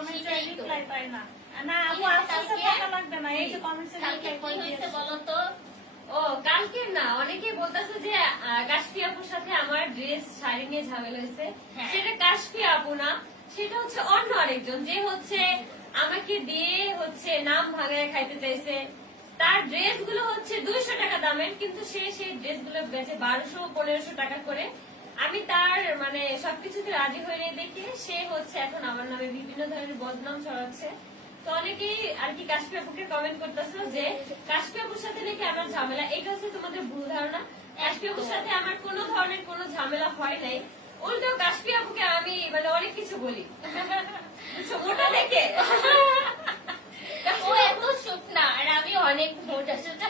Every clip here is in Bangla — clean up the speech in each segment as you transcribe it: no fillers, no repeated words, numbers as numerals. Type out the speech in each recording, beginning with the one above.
কমেন্টে রিপ্লাই পাই না। না আপু আজকে টাকা লাগবে না, এই যে কমেন্টসে রিপ্লাই করে দিয়েছে। বলো তো। ও কালকে না অনেকেই বলতেছে যে কাশফি আপুর সাথে আমার ড্রেস শাড়ি নিয়ে ঝামেলা হয়েছে, সেটা কাশফি আপু না, সেটা হচ্ছে অন্য আরেকজন, যে হচ্ছে আমাকে দিয়ে হচ্ছে নাম ভাঙায় খাইতে চাইছে। তার ড্রেস গুলো হচ্ছে 200 টাকা দামের, কিন্তু সে সেই ড্রেস গুলো বেচে 1200-1500 টাকা করে। আমি তার মানে সবকিছুতে রাজি হয়ে দেখে সে হচ্ছে এখন আমার নামে বিভিন্ন ধরনের বদনাম ছড়াচ্ছে। তো অনেকেই আর কি কাশফি আপুকে কমেন্ট করতেছে যে কাশফি আপুর সাথে নাকি আমার ঝামেলা। এটা হচ্ছে তোমাদের ভুল ধারণা। কাশফি আপুর সাথে আমার কোনো ধরনের কোনো ঝামেলা হয় নাই। উল্টো কাশফি আপুকে আমি মানে অনেক কিছু বলি, ওটা দেখে ও এত শুকনা আর আমি অনেক মোটা সোটা।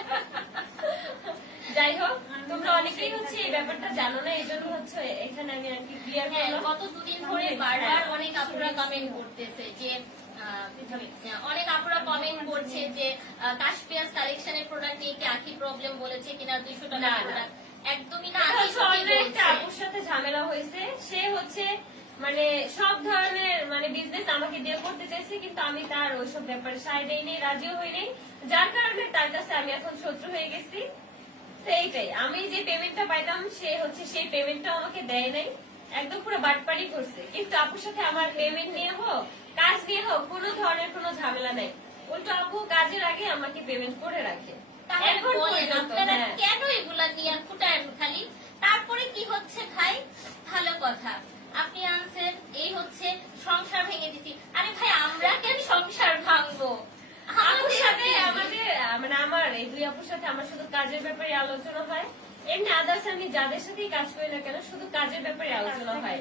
যাই হোক, তোমরা অনেকেই হচ্ছে এই ব্যাপারটা জানো না, এই জন্য হচ্ছে এখানে আমি আর কি ক্লিয়ার করলাম। গত দুদিন ধরে বারবার অনেক আপুরা কমেন্ট করতেছে যে অনেক আপুরা কমেন্ট করছে যে কাশফিয়াস কালেকশনের প্রোডাক্ট নিয়ে কি আখি প্রবলেম বলেছে কিনা 200 টাকা প্রোডাক্ট। একদমই না, একটা আপুর সাথে ঝামেলা হয়েছে। সে হচ্ছে মানে সব ধরনের মানে বিজনেস আমাকে দিয়ে করতে চাইছে, কিন্তু আমি তার ওইসব ব্যাপারে সায় দেই নেই, রাজিও হই নেই, যার কারণে তার কাছে আমি এখন শত্রু হয়ে গেছি। সেইটাই, আমি যে পেমেন্টটা পাইতাম সে হচ্ছে সেই পেমেন্টটা আমাকে দেয় নাই, একদম পুরো বাটপাড়ি করছে। কিন্তু আপুর সাথে আমার পেমেন্ট নিয়ে হোক কাজ নিয়ে হোক কোনো ধরনের কোনো ঝামেলা নেই। উল্টো আপু কাজের আগে আমাকে পেমেন্ট করে রাখে। কেন এগুলা নিয়ে ফুটায় খালি? তারপরে কি হচ্ছে ভাই? ভালো কথা আপনি আনছেন, এই হচ্ছে সংসার ভেঙে দিচ্ছি। আরে ভাই আমরা কেন সংসার ভাঙবো? আপুর সাথে আমাদের মানে আমার এই দুই আপুর সাথে আমার শুধু কাজের ব্যাপারে আলোচনা হয়। এমনি আদার্স আমি যাদের সাথেই কাজ করি না কেন শুধু কাজের ব্যাপারে আলোচনা হয়।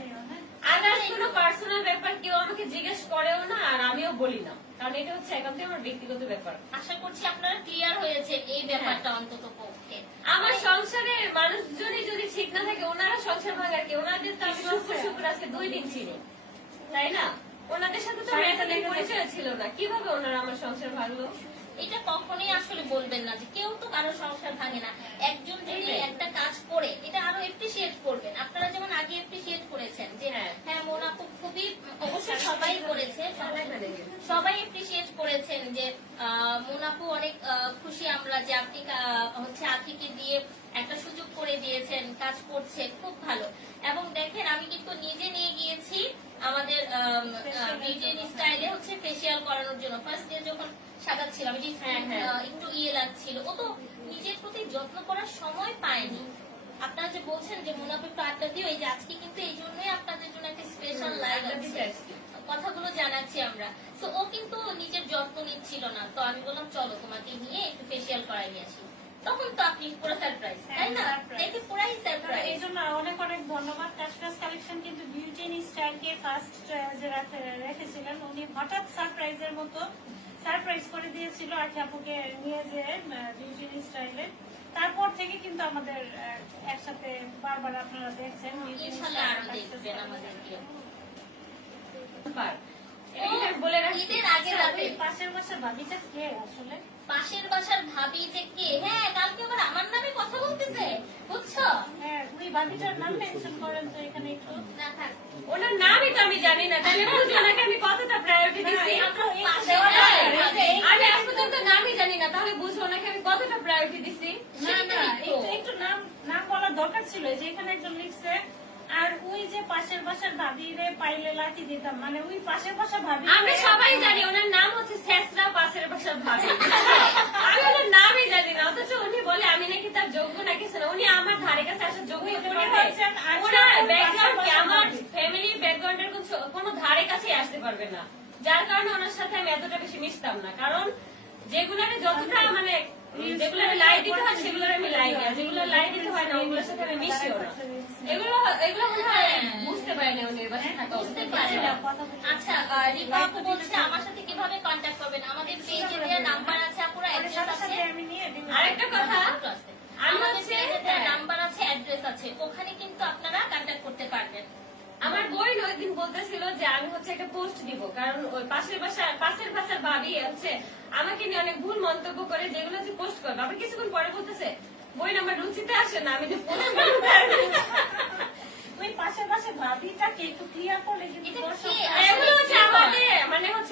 আদার্স কোনো পার্সোনাল ব্যাপার কেউ আমাকে জিজ্ঞেস করেও না, আর আমিও বলি না, কারণ এটা হচ্ছে একান্তই আমার ব্যক্তিগত ব্যাপার। আশা করছি আপনারা ক্লিয়ার হয়েছে এই ব্যাপারটা অন্তত পক্ষে। আমার সংসারের মানুষজনই যদি ঠিক না থাকে, ওনারা সংসার ভাঙার কি? ওনাদের তো আমি শুক্র আজকে 2 দিন চিনি, তাই না? ওনাদের সাথে তো এতদিন পরিচয় ছিল না, কিভাবে ওনারা আমার সংসার ভাঙলো? এটা কখনোই আসলে বলবেন না যে কেউ তো কারো সংসার ভাঙে না। একজন যদি একটা কাজ করে এটা আরো এপ্রিসিয়েট করবেন। আপনারা যেমন আগে এপ্রিসিয়েট করেছেন যে হ্যাঁ মন আপু খুবই, অবশ্যই সবাই করেছে, সবাই এপ্রিসিয়েট করেছেন যে মন আপু অনেক খুশি আমরা যে আপনি হচ্ছে আখিকে দিয়ে একটা সুযোগ করে দিয়েছেন, কাজ করছে খুব ভালো। এবং দেখেন আমি কিন্তু নিজে নিয়ে গিয়েছি আমাদের ব্রিটেন স্টাইলে হচ্ছে ফেসিয়াল করানোর জন্য। ফার্স্ট ডে যখন সাদা ছিল একটু ইয়ে লাগছিল, ও তো নিজের প্রতি যত্ন করার সময় পায়নি। আপনারা যে বলছেন যে মোনাপু একটু আড্ডা দিও, এই যে আজকে কিন্তু এই জন্যই আপনাদের জন্য একটা স্পেশাল লাইভ আছে, কথাগুলো জানাচ্ছি আমরা। তো ও কিন্তু নিজের যত্ন নিচ্ছিল না, তো আমি বললাম চলো তোমাকে নিয়ে একটু ফেসিয়াল করাই নিয়ে আসি। তখন তো আপনি পুরো সারপ্রাইজ, তাই না? দেখে পুরাই সারপ্রাইজ। এই জন্য অনেক অনেক ধন্যবাদ। কাশফিয়াস কালেকশন কিন্তু বিউটিন স্টাইলকে ফার্স্ট যে রেখেছিলেন, উনি হঠাৎ সারপ্রাইজের মতো সারপ্রাইজ করে দিয়েছিল আখি আপুকে নিয়ে যে বিউটিন স্টাইলে। তারপর থেকে কিন্তু আমাদের একসাথে বারবার আপনারা দেখছেন। ইনশাআল্লাহ আরো দেখবেন আমাদেরকে। ঈদের আগে রাতে পাশের বাসার ভাবিটা কে আসলে? পাশের বাসার ভাবি যে কে? হ্যাঁ কালকে আবার আমার নামে কথা বলতেছে, বুঝছো? হ্যাঁ ওই ভাবিটার নাম মেনশন করেন তো এখানে একটু। না থাক, ওনার নামই তো আমি জানি না, তাহলে বুঝলো নাকি আমি কতটা প্রায়োরিটি দিচ্ছি? আমি আজ পর্যন্ত নামই জানি না, তাহলে বুঝবো নাকি আমি কতটা প্রায়োরিটি দিচ্ছি? না না একটু নাম বলার দরকার ছিল, যে এখানে একজন লিখছে আর ওই যে পাশের বাসার ভাবি রে পাইলে লাঠি দিতাম, মানে ওই পাশের বাসার ভাবি আমরা সবাই জানি ওনার নাম হচ্ছে শেষরা পাশের বাসার ভাবি। আমি ওনার নামই জানি না, অথচ উনি বলে আমি নাকি তার যোগ্য নাকি না। উনি আমার ধারে কাছে আসার যোগ্য হতে পারবে? ওনার ব্যাকগ্রাউন্ড কি আমার ফ্যামিলির ব্যাকগ্রাউন্ডের কোনো ধারে কাছে আসতে পারবে না, যার কারণে ওনার সাথে আমি এতটা বেশি মিশতাম না। কারণ যেগুলারে যতটা মানে যেগুলো লাই দিতে হয় সেগুলো আমি লাই না, যেগুলো লাই দিতে হয় না ওগুলোর সাথে আমি মিশিও না। এগুলো মনে হয় বুঝতে পারে না উনি বাসায় থাকা, বুঝতে পারে না। আচ্ছা রিপা আপু বলছে আমার সাথে কিভাবে কন্ট্যাক্ট করবেন? আমাদের পেজে দেওয়া নাম্বার আছে, আপুরা অ্যাড্রেস আছে। আরেকটা কথা, আমাদের পেজে দেওয়া নাম্বার আছে, অ্যাড্রেস আছে, ওখানে কিন্তু আপনারা কন্ট্যাক্ট করতে পারবেন। আমার বোন ওই দিন বলতেছিল যে আমি হচ্ছে একটা পোস্ট দিব, কারণ ওই পাশের বাসার ভাবি হচ্ছে আমাকে নিয়ে অনেক ভুল মন্তব্য করে, যেগুলো হচ্ছে পোস্ট করবো। আবার কিছুক্ষণ পরে বলতেছে বোন আমার রুচিতে আসে না, আমি যে পোস্ট করবো। ওই পাশের বাসার ভাবিটাকে একটু ক্লিয়ার করলে কিন্তু এগুলো হচ্ছে আমাদের মানে হচ্ছে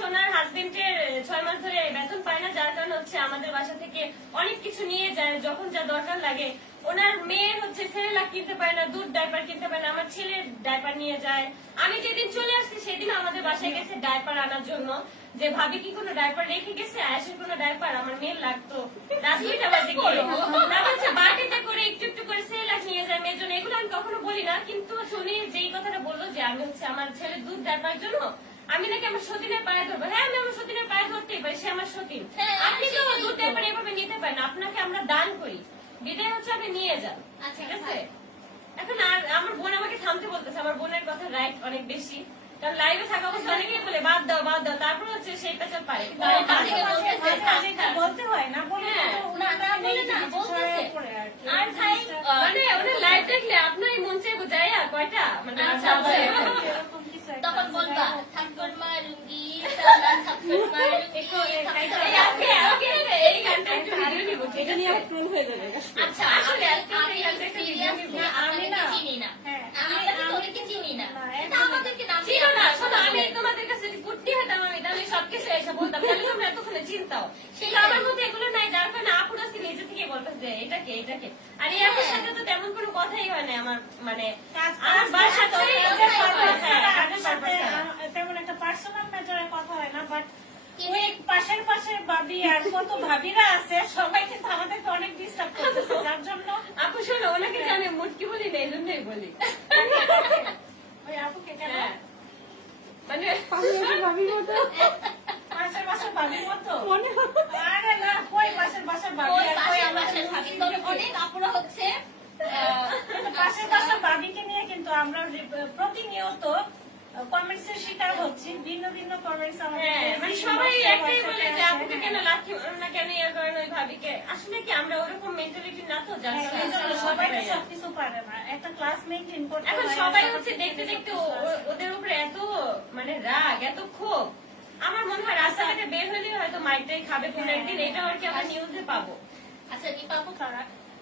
যার কারণে হচ্ছে আমাদের বাসা থেকে অনেক কিছু নিয়ে যায়, যখন যা দরকার লাগে। ওনার মেয়ের হচ্ছে সেরেলাক কিনতে পারে না, দুধ ডাইপার কিনতে পারে না, আমার ছেলের ডাইপার নিয়ে যায়। আমি যেদিন চলে আসছি সেদিন আমাদের বাসায় গেছে ডাইপার আনার জন্য, যে ভাবি কি কোনো ডাইপার রেখে গেছে, আয়েশের কোনো ডাইপার আমার মেয়ের লাগতো। রাত 2টা বাজে গিয়ে তারপর হচ্ছে বাটিতে করে একটু একটু করে সেরেলাক নিয়ে যায় মেয়ের জন্য। এগুলো আমি কখনো বলি না, কিন্তু উনি যেই কথাটা বললো যে আমি হচ্ছে আমার ছেলের দুধ ডাইপার জন্য আমি নাকি আমার সতীনের পায়ে ধরবো। হ্যাঁ, আমি আমার সতীনের পায়ে ধরতেই পারি, সে আমার সতীন। আপনি তো দুধ ডাইপার এভাবে নিতে পারেন, আপনাকে আমরা দান করি, বিদায় হচ্ছে আপনি নিয়ে যান, ঠিক আছে? এখন আর আমার বোন আমাকে থামতে বলতেছে, আমার বোনের কথা রাইট অনেক বেশি, কারণ লাইভে থাকা অবস্থা অনেকেই বলে বাদ দাও বাদ দাও, তারপর হচ্ছে সেই পেছাল পারে, কিন্তু আমার মাঝে বাসায় মাঝে বলতেছে, মাঝে একটু বলতে হয় না, বলে হ্যাঁ, তো না, না বলে না, বলতেছে। আর ভাই মানে ওদের লাইভ দেখলে আপনার মন চাইবো যাইয়া কয়টা মানে আচ্ছা, আছে। এরকম কিছু একটা তখন আছে, বলবা যাই হোক। থাপ্পড় মারুঙ্গি সালা থাপ্পড় মারুঙ্গি এই আজকে আমাকে এই গানটা একটু ভিডিও নিব, ঠিক আছে? আচ্ছা আসলে আসলে আজকে আমি এই গানটা একটু সিরিয়াস ভিডিও না, নিব। আমি না চিনি না। হ্যাঁ, আমরা কিন্তু ওদেরকে চিনি না, এটা আমাদেরকে নাম ছিল না, শোনো, আমি তোমাদের কাছে যদি কুটনি হতাম আমি তাহলে সবকিছু এসে বলতাম, তাহলে তোমরা এতক্ষণে চিন্তাও। কিন্তু আমার মধ্যে এগুলো নাই, যার কারণে আপুরা নিজে থেকে বলতেছে এটাকে এটাকে। আর এই আপুর সাথে তো তেমন কোনো কথাই হয় না আমার, মানে আমার বাসার তেমন একটা পার্সোনাল ম্যাটারে কথা হয় না, বাট ওই পাশের পাশের ভাবি আর কত ভাবিরা আছে সবাই কিন্তু আমাদেরকে অনেক ডিস্টার্ব করতেছে, যার জন্য আপু শোনো, ওনাকে যে আমি মুটকি বলি না, এই জন্যই বলি। ওই আপুকে কেন হ্যাঁ, মানে পাশের বাসার ভাবির মতো আরে না, কই পাশের বাসার ভাবি ওই আর কই পাশের আমাদের পাশের ভাবি, তবে অনেক আপুরা হচ্ছে কিন্তু পাশের বাসার ভাবিকে নিয়ে কিন্তু আমরা প্রতিনিয়ত কমেন্টস এর শিকার হচ্ছি, ভিন্ন ভিন্ন কমেন্টস আমাদের হ্যাঁ, মানে সবাই একটাই বলে যে আপুকে কেন লাথি মারো না, কেন ইয়ে করেন ওই ভাবিকে। আসলে কি আমরা ওরকম মেন্টালিটি না, তো যার কারণে এই জন্য আমরা সবাই তো পারি না। সবকিছু পারে না, একটা ক্লাস মেইনটেইন করতে এখন হয়, সবাই আর হচ্ছে সবার দেখতে থেকে দেখতে সবকিছু আসে। ওদের উপরে এত মানে রাগ, এত ক্ষোভ। আমার মনে হয় রাস্তাঘাটে বের হলেই হয়তো মাইকটাই খাবে কোনো একদিন, এটা আর কি আমরা নিউজে পাবো। আচ্ছা দীপা আপু তারা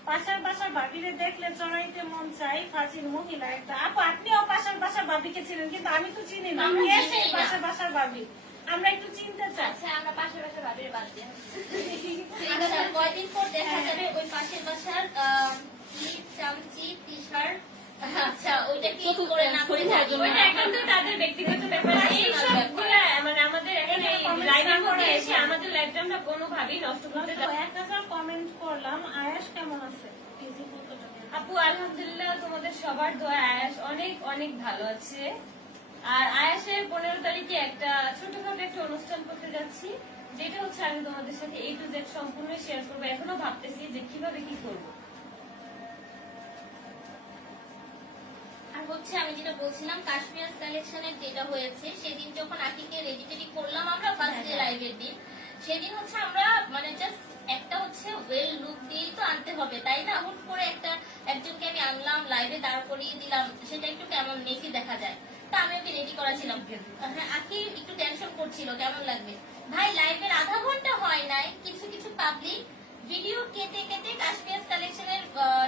পাশের বাসার ভাবিরে দেখলে চড়াইতে মন চাই, ফাঁসির মহিলা একটা। আপু আপনিও পাশের বাসার ভাবিকে চিনেন, কিন্তু আমি তো চিনি না, আমি কে চিনি সেই না। পাশের বাসার ভাবি, আমরা একটু চিনতে চাই। আচ্ছা আমরা পাশের বাসার ভাবির বাদ দিই। আচ্ছা কয়দিন পর দেখা যাবে ওই পাশের বাসার কি চামচি তিশার, আচ্ছা ওইটা কি করে না করে জানি না। ওইটা এখন তো তাদের ব্যক্তিগত ব্যাপার, এই সবগুলা মানে আমাদের এখন এই লাইভের মধ্যে এসে আমাদের লাইভটা আমরা কোনোভাবেই নষ্ট করতে যাবো না। 1000 কমেন্ট করলাম। আয়াস কেমন আছে? প্লিজ বলতে পারেন। আপু আলহামদুলিল্লাহ, তোমাদের সবার দোয়া আয়াস অনেক অনেক ভালো আছে। আর আয়াসের 15 তারিখে একটা ছোটখাটো একটা অনুষ্ঠান করতে যাচ্ছি, যেটা হচ্ছে আমি তোমাদের সাথে A to Z সম্পূর্ণ শেয়ার করবো। এখনো ভাবতেছি যে কিভাবে কি করবো। আর হচ্ছে আমি যেটা বলছিলাম কাশ্মীর কালেকশনের যেটা হয়েছে সেদিন যখন আকিকে রেডি টেডি করলাম আমরা ফার্স্ট ডে লাইভের দিন, সেদিন হচ্ছে আমরা মানে জাস্ট একটা হচ্ছে ওয়েল লুক দিয়েই তো আনতে হবে তাই না, হুট করে একজনকে আমি আনলাম লাইভে দাঁড় করিয়ে দিলাম, সেটা একটু কেমন মেসি দেখা যায়। তা আমি ওকে রেডি করাছিলাম। হ্যাঁ আকি একটু টেনশন করছিল কেমন লাগবে। ভাই লাইভের আধা ঘন্টা হয় নাই, কিছু কিছু পাবলিক ভিডিও কেটে কেটে কাশ্মীর কালেকশনের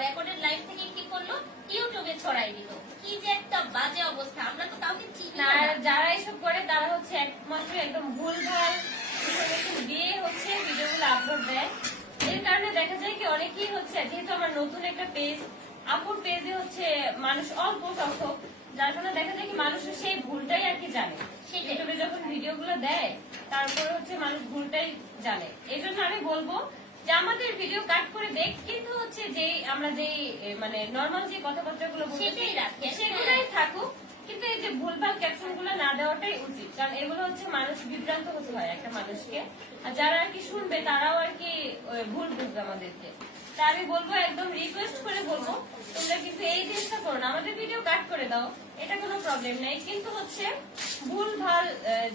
রেকর্ডেড লাইভ থেকে কি করলো ইউটিউবে ছড়াই দিল। কি যে একটা বাজে অবস্থা, আমরা তো কাউকে চিনি না, না। আর যারা এসব করে তারা হচ্ছে একমাত্র একদম ভুলভাল information দিয়ে হচ্ছে ভিডিওগুলো আপলোড দেয়। এর কারণে দেখা যায় কি অনেকেই হচ্ছে, যেহেতু আমার নতুন একটা পেজ, আপুর পেজে হচ্ছে মানুষ অল্প সংখ্যক, যার কারণে দেখা যায় কি মানুষের সেই ভুলটাই আর কি জানে। সেই ইউটিউবে যখন ভিডিওগুলো দেয় তারপরে হচ্ছে মানুষ ভুলটাই জানে। এই জন্য আমি বলবো যে আমাদের ভিডিও কাট করে দেখ, কিন্তু হচ্ছে যেই আমরা যেই মানে নর্মাল যে কথাবার্তাগুলো বলছি সেটাই রাখেন। সেগুলোই থাকুক, কিন্তু এই যে ভুলভাল ক্যাপশন গুলো না দেওয়াটাই উচিত, কারণ এগুলো হচ্ছে মানুষ বিভ্রান্ত হতে হয় একটা মানুষকে, আর যারা আর কি শুনবে তারাও আর কি ভুল বুঝবে আমাদেরকে। তা আমি বলবো, একদম রিকোয়েস্ট করে বলবো, তোমরা কিন্তু এই জিনিসটা করো না, আমাদের ভিডিও কাট করে দাও, এটা কোনো প্রবলেম নেই, কিন্তু হচ্ছে ভুল ভাল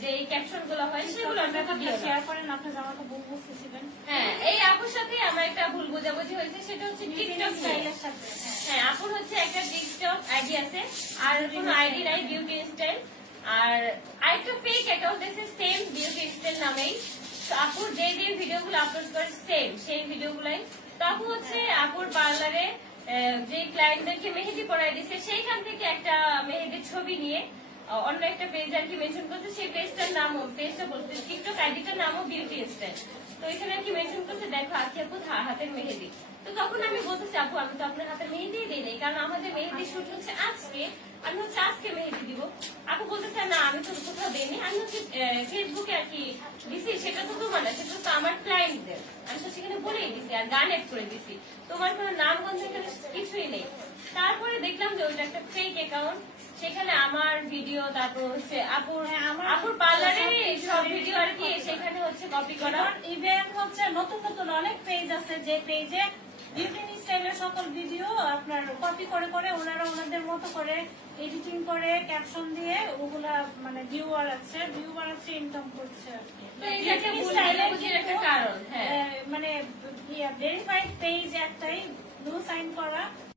যে ক্যাপশন গুলো হয় সেগুলো আমরা দিও না। শেয়ার করেন, আপনি জামাটা বউ বুঝতেছিলেন। হ্যাঁ, এই আপুর সাথে আমার একটা ভুল বোঝাবুঝি হয়েছে, সেটা হচ্ছে টিকটক স্টাইলের সাথে হ্যাঁ, আপুর হচ্ছে একটা টিকটক আইডি আছে, আর কোনো আইডি নাই বিউটি স্টাইল, আর আরেকটা ফেক অ্যাকাউন্ট আছে সেম বিউটি স্টাইল নামেই। তো আপুর যে যে ভিডিওগুলো আপলোড করে সেম সেই ভিডিওগুলাই। তো আপু হচ্ছে আপুর পার্লারে যে ক্লায়েন্টদেরকে মেহেদি পরাই দিচ্ছে, সেইখান থেকে একটা মেহেদির ছবি নিয়ে অন্য একটা পেজ আর কি মেনশন করছে, সেই পেজটা বলতে টিকটক আইডিটার নামও বিউটি স্টাইল। তো এখানে আর কি মেনশন করছে দেখো আখি আপু হাতের মেহেদি। তো তখন আমি বলতেছি আপু আমি তো আপনার হাতে মেহেদি দিই নাই, কারণ আমাদের মেহেদি শুট হচ্ছে আজকে, আমি হচ্ছে আজকে মেহেদি দিব। আপু বলতেছে না আমি তো কোথাও দিইনি, আমি হচ্ছে ফেসবুকে আর কি দিছি, সেটা তো তোমার না, সেটা তো আমার ক্লায়েন্টদের। আমি তো সেখানে বলেই দিছি আর গান এড করে দিছি, তোমার কোনো নামগন্ধ এখানে কিছুই নেই। তারপরে দেখলাম যে ওইটা একটা ফেক অ্যাকাউন্ট, সেখানে আমার ভিডিও, তারপর হচ্ছে আপুর পার্লারের সব ভিডিও আর কি সেখানে হচ্ছে কপি করা। ইভেন হচ্ছে নতুন নতুন অনেক পেজ আছে যে পেজে বিউটি স্টাইলের সকল ভিডিও আপনার কপি করে করে ওনারা ওনাদের মতো করে এডিটিং করে ক্যাপশন দিয়ে ওগুলা মানে ভিউয়ার আছে ইনকাম করছে আর কি। তো এটাকে বুঝিয়ে একটা কারণ, হ্যাঁ মানে ভেরিফাইড পেজ একটাই, ব্লু সাইন করা।